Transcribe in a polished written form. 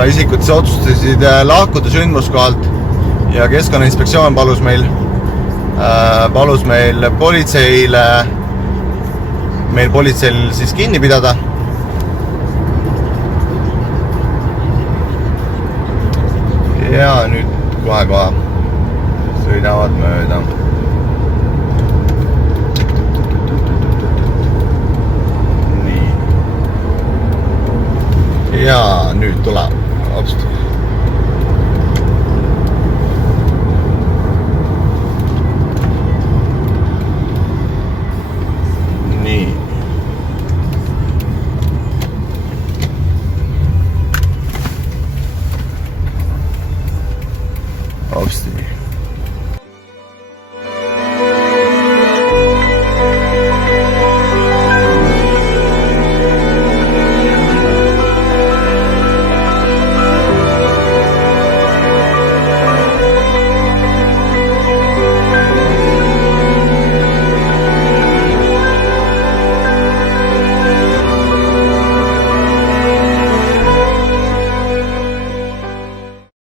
kuna isikud otsustasid lahkuda sündmuskohalt ja Keskkonnainspektsioon palus meil politseil siis kinni pidada. Ja nüüd kohe sõidavad mööda. Nii. Ja nüüd tuleb.